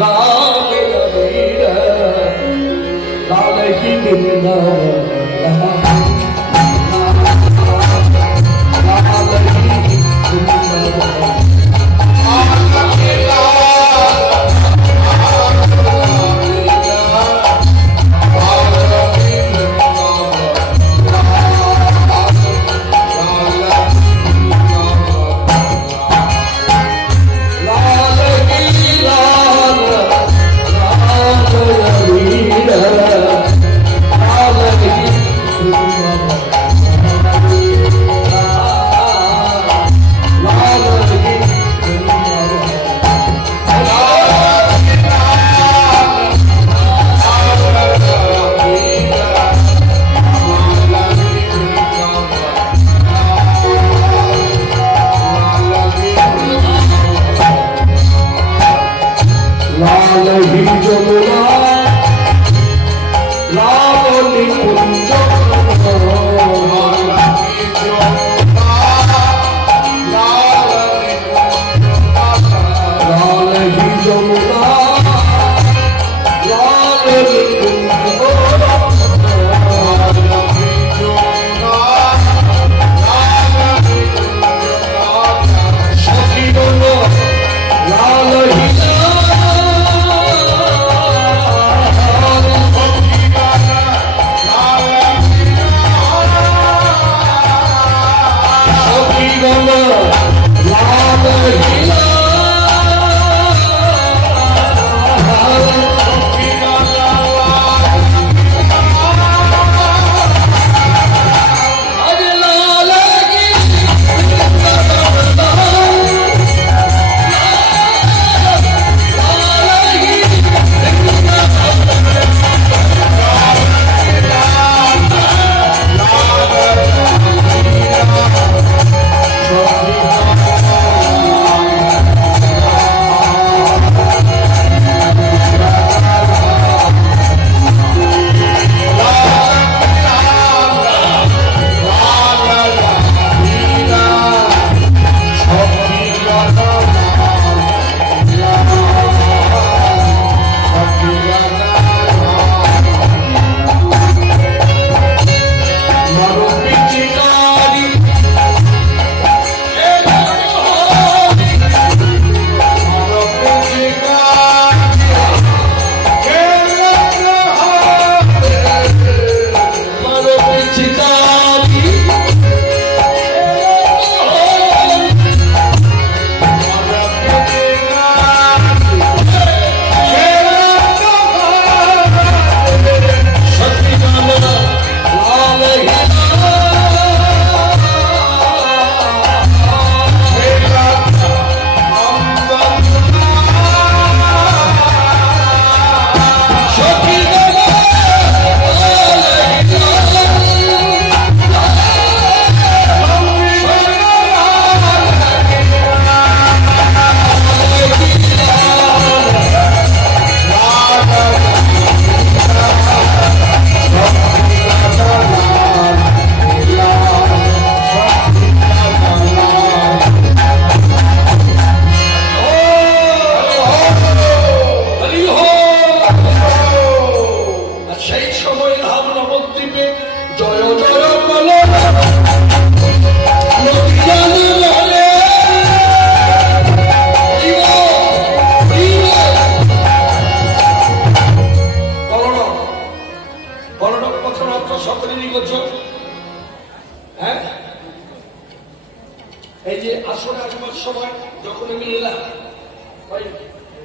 लाल वीर लाल ही बिना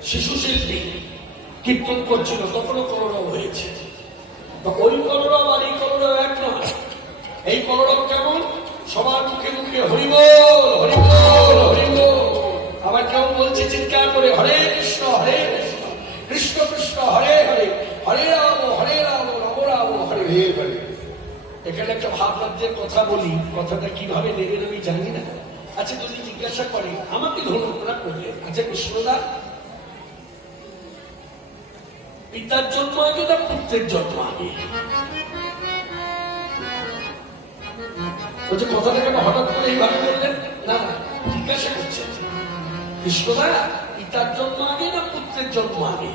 শিশু শিল্পী কীর্তন করছিল তখনও কলরব হয়েছে। ওই কলরব আর এই কলরব এক নয়। এই কলরব কেমন? সবার মুখে মুখে হরিবল হরিবল হরিবল, আবার কেমন বলছে চিৎকার করে হরে কৃষ্ণ কৃষ্ণ কৃষ্ণ হরে হরে, হরে রাম রাম রাম হরে হরে। এখানে একটা ভাবরাজ্যের কথা বলি, কথাটা কিভাবে নেবেন আমি জানি না। আচ্ছা যদি জিজ্ঞাসা করে, আমাকে ধন্যবাদ করলেন, আচ্ছা কৃষ্ণদা পিতার জন্ম আগে না পুত্রের জন্ম আগে? বলছে কথাটা কেন হঠাৎ করে এইভাবে বললেন? না জিজ্ঞাসা করছেন কৃষ্ণদয়া পিতার জন্ম আগে না পুত্রের জন্ম আগে?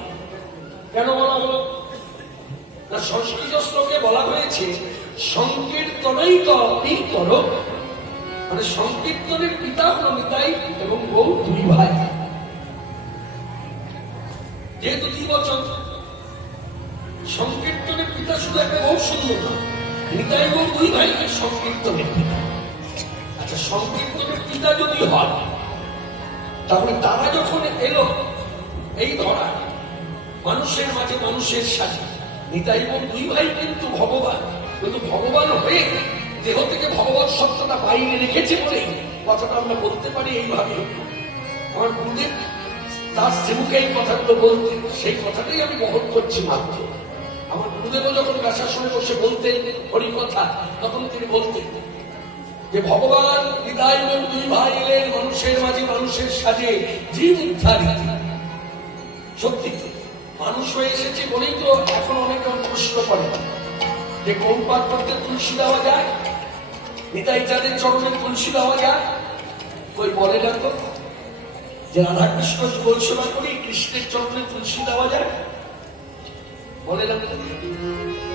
কেন বলা হলো না? সংস্কৃত শ্লোকে বলা হয়েছে সংকীর্তনই করি করো, মানে সংকীর্তনের পিতা হল নিতাই এবং গৌর দুই ভাই। যেহেতু দ্বিবচন, সংকীর্তনের পিতা শুধু একটা গৌর সুন্দর না, নিতাই গৌর দুই ভাই সংকীর্তনের পিতা। আচ্ছা, সংকীর্তনের পিতা যদি হয় তাহলে তারা যখন এলো এই ধরা মানুষের মাঝে মানুষের সাথে, নিতাই গৌর দুই ভাই কিন্তু ভগবান, কিন্তু ভগবান হয়ে দেহ থেকে ভগবত সত্যটা বাইরে রেখেছে বলে কথাটা আমরা বলতে পারি এইভাবে। আমার গুরুদেব তার শ্রীমুখে এই কথাগুলো বলতেন, সেই কথাটাই আমি বহন করছি মাত্র। আমার গুরুদেবও যখন ব্যাসাসনে বসে বলতেন হরি কথা, তখন তিনি বলতেন যে ভগবান নিতাই গৌর দুই ভাই এলেন মানুষের মাঝে মানুষের সাজে জীব উদ্ধারী। সত্যি তো মানুষ হয়ে এসেছে বলেই তো এখন অনেকে প্রশ্ন করে যে কোন পাঠ করতে তুলসী দেওয়া যায়, নিতাই চাঁদের চরণে তুলসী দেওয়া যায়? কই বলে না তো যে রাধা কৃষ্ণ জীবন সেবা করি কৃষ্ণের চরণে তুলসী দেওয়া যায়? বলে না।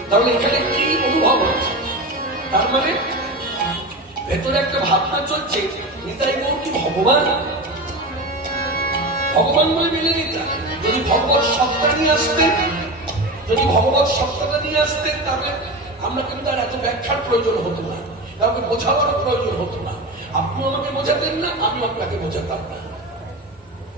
তাহলে এখানে কি অনুভব হচ্ছে? তার মানে ভেতরে একটা ভাবনা চলছে নিতাই গৌর কি ভগবান? ভগবান বলে মেনে নিতাম। যদি ভগবত সত্তা নিয়ে আসতেন, যদি ভগবত সত্তাটা নিয়ে আসতেন, তাহলে আমরা কিন্তু আর এত ব্যাখ্যার প্রয়োজন হতো না, কাউকে বোঝাবার প্রয়োজন হতো না। আপনি আমাকে বোঝাতেন না, আমি আপনাকে বোঝাতাম না।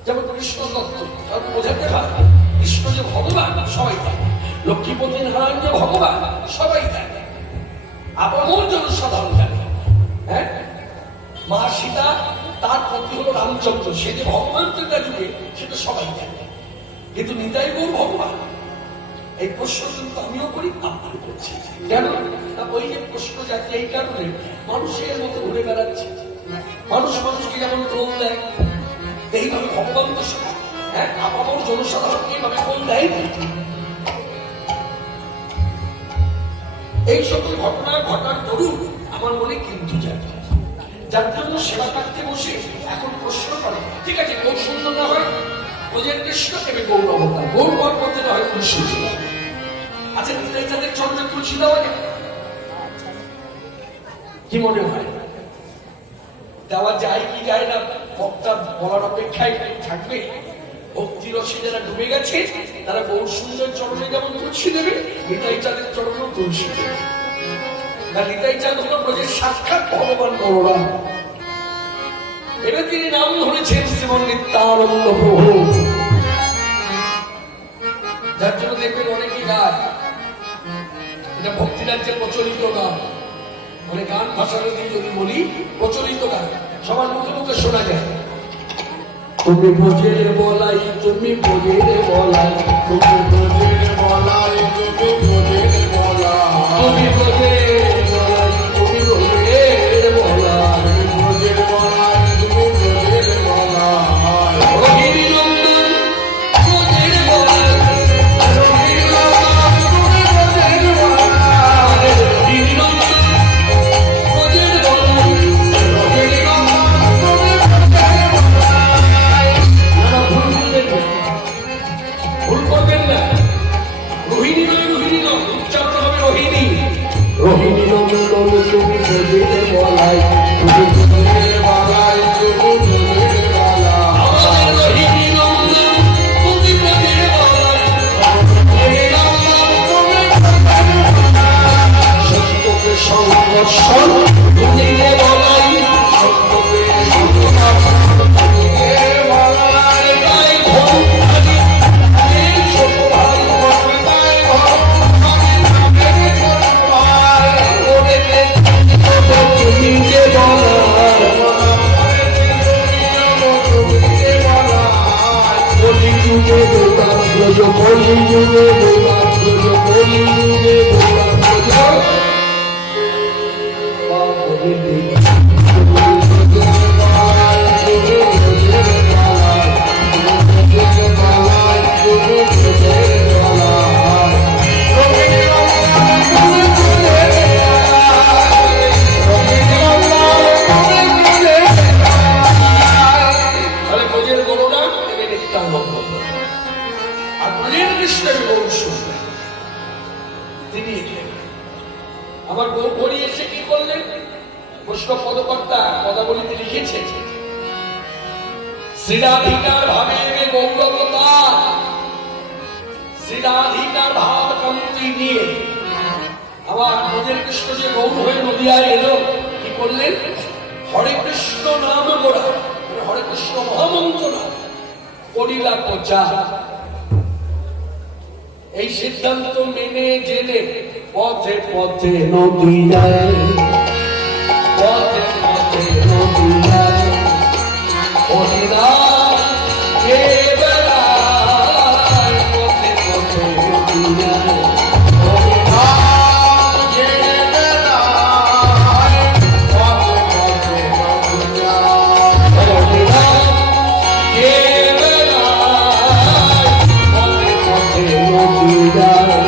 যেমন কৃষ্ণ দত্ত কাউকে বোঝাতে হয়, কৃষ্ণ যে ভগবান সবাই জানে, লক্ষ্মীপতি নারায়ণ যে ভগবান সবাই জানে, আপামর জনসাধারণ জানে। হ্যাঁ, মা সীতা তার পতি হলো রামচন্দ্র, সে যে ভগবান ত্রেতা যুগে সেটা সবাই জানে। কিন্তু নিতাই গৌর ভগবান, এই প্রশ্ন কিন্তু আমিও করি, আপনিও করছি। কেন না? ওই যে প্রশ্ন যাচ্ছে এই কারণে মানুষের মতো ঘুরে বেড়াচ্ছে। মানুষ মানুষকে যেমন টোল দেয়, এইভাবে ভগবান তো হ্যাঁ আপামর জনসাধারণকে এইভাবে টোল দেয়। এই সকল ঘটনা ঘটার দরুন আমার মনে কিন্তু যায়, যার জন্য সেবা কাটতে বসে এখন প্রশ্ন করে, ঠিক আছে গৌর সুন্দর না হয় ওদের কৃষ্ণ কেবে গৌর অবতার, গৌর বর করতে না হয় তুলসী ছিল। আচ্ছা, নিতাই চাঁদের চরণে তুলসী দেওয়া যায়? কি মনে হয় দেওয়া যায় কি যায় না? বক্তা বলার অপেক্ষায় থাকবে। ভক্তি রসে যারা ডুবে গেছে তারা গৌর সুন্দর চরণে যেমন তুলসী দেবে, নিতাই চাঁদের চরণেও তুলসী দেবে। নিতাই চাঁদ হল ব্রজের সাক্ষাৎ ভগবান বলরাম। এবার তিনি নাম ধরেছেন শ্রীমন নিত্যানন্দ প্রভু। যার জন্য দেখবেন অনেকে গান, এটা ভক্তি রাজ্যের প্রচলিত গান, মানে গান ভাষার দিয়ে যদি বলি প্রচলিত গান সবার মুখে মুখে শোনা যায়। তুমি বোঝের বলাই, তুমি বোঝের বলাই, তুমি বোঝের বলাই, তুমি বোঝের বলাই, তুমি বোঝের বলাই, তুমি বোঝের বলাই, তুমি বোঝের বলাই, তুমি বোঝের বলাই, রোহিণী নন্দন বোঝের বলাই, রোহিণী নন্দন তুমি বোঝের বলাই, রোহিণী নন্দন বোঝের বলাই, রোহিণী নন্দন তুমি বোঝের বলাই। ভুল করবেন না, রোহিণী নয় রোহিণী নয়, উচ্চারণ হবে রোহিণী। রোহিণী নন্দন তুমি বোঝের বলাই, তুমি বোঝের বলাই, তুমি বোঝের বলাই, রোহিণী নন্দন তুমি বোঝের বলাই, রোহিণী নন্দন তুমি বোঝের বলাই। সত্যকে সংঘর্ষণ তুমিয়ে বলাই, সত্যকে সংঘর্ষণ তুমিয়ে বলাই, তাই ভক্তি এই ছোট ভাই তাই ভক্তি ছোট ভাই ওরে তুমি যে বলাই, তুমি বলাই, কলি যুগে বেদান্ত, কলি যুগে বেদান্ত, কলি যুগে বেদান্ত কৃষ্ণের গৌর শুনবেন। তিনি আমার গৌরী এসে কি করলেন, বৈষ্ণব পদকর্তা পদাবলীতে লিখেছেন, শ্রীরাধিকার ভাবে গৌরবতা, শ্রীরাধিকার ভাব কান্তি নিয়ে আমার নদীর কৃষ্ণ যে গৌর হয়ে নদিয়ায় এলো, কি করলেন, হরে কৃষ্ণ নাম গোড়া, হরে কৃষ্ণ মহামন্ত্র নাম করিলা প্রচার। এই সিদ্ধান্ত মেনে জেনে পথে পথে নদিয়ায়, পথে পথে নদিয়ায় হরিনাম কে বেড়ায়, পথে পথে নদিয়ায় হরিনাম কে বেড়ায়, পথে পথে নদিয়ায় হরিনাম কে বেড়ায়, পথে পথে নদিয়ায়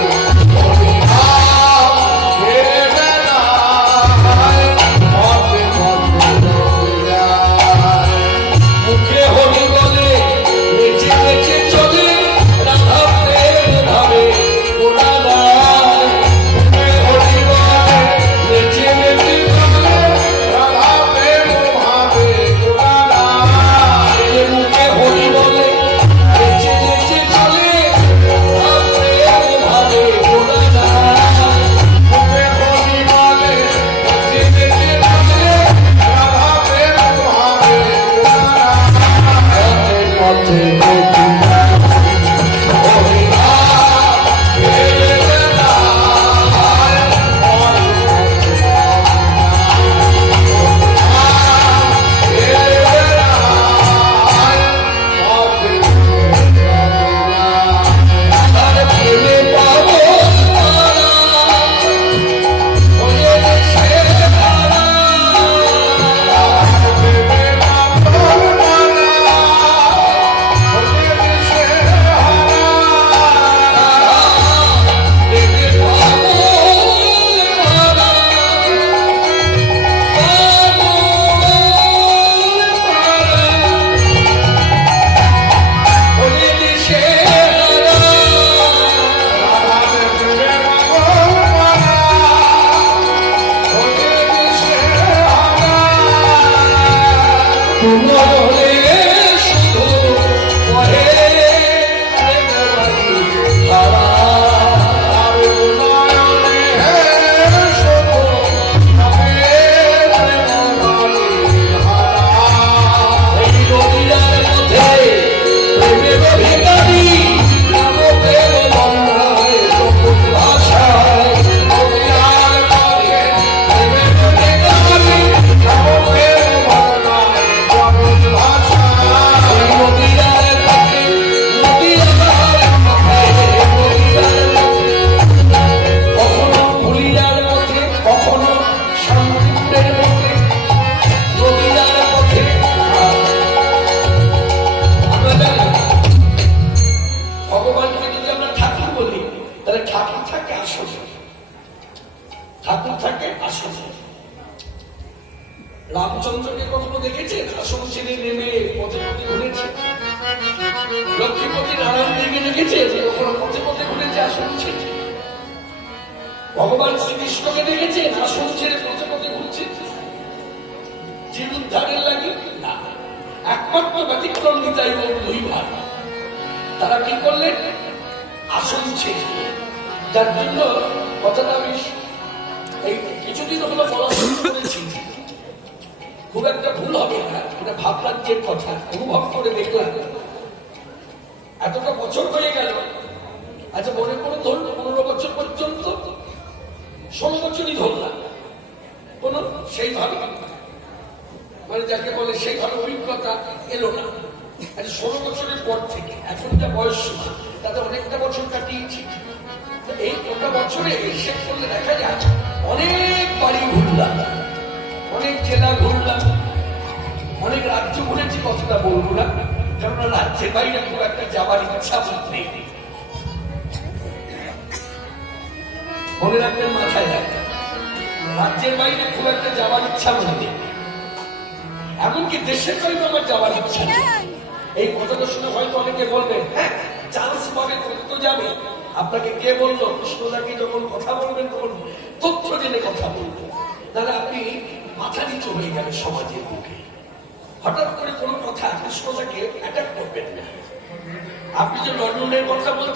রামচন্দ্রকে কখনো দেখেছেন আসন ছেড়ে নেমে পথে পথে ঘুরেছে? লক্ষ্মীপতি নারায়ণ দেবী দেখেছে কখনো পথে পথে ঘুরেছে আসন ছেড়ে? ভগবান শ্রীকৃষ্ণকে দেখেছেন আসন ছেড়ে পথে পথে ঘুরছে জীব উদ্ধারের লাগে? না, একমাত্র ব্যতিক্রম নিতাই গৌর দুই ভাই। তারা কি করলেন? আসন ছেড়ে। যার জন্য কথাটা আমি এই কিছুদিন হলো বলা শুরু করেছি, খুব একটা ভুল হবে না, এটা ভাবরাজ্যের কথা অনুভব করে দেখলাম। এতটা বছর হয়ে গেল, আচ্ছা মনে করে ধরুন 15 বছর পর্যন্ত, 16 বছরই ধরলাম, কোন সেইভাবে মানে যাকে বলে সেইভাবে অভিজ্ঞতা এলো না। আচ্ছা 16 বছরের পর থেকে এখন যা বয়স তাতে অনেকটা বছর কাটিয়েছি। এই গোটা বছরে হিসেব করলে দেখা যায় অনেক বাড়ি ঘুরলাম, অনেক জেলা ঘুরলাম, অনেক রাজ্য ঘুরেছি। কথাটা বলবো না, কারণ রাজ্যের বাইরে খুব একটা যাবার ইচ্ছা নেই। মনে রাখবেন, মাথায় রাখবেন, রাজ্যের বাইরে খুব একটা যাবার ইচ্ছা মনে নেই, এমনকি দেশের বাইরে আমার যাবার ইচ্ছা নেই। এই কথাটা শুনে হয়তো অনেকে বলবেন, হ্যাঁ চান্স পাবে তো যাবে। আপনাকে কে বললো কৃষ্ণদাকে যখন কথা বলবেন তখন তথ্য জেনে কথা বলবেন, তাহলে আপনি মাথা নিচু হয়ে যাবে সমাজের বুকে। হঠাৎ করে কোনো কথা কৃষ্ণদাকে অ্যাটাক করবেন না। আপনি যে লন্ডনের কথা বলছেন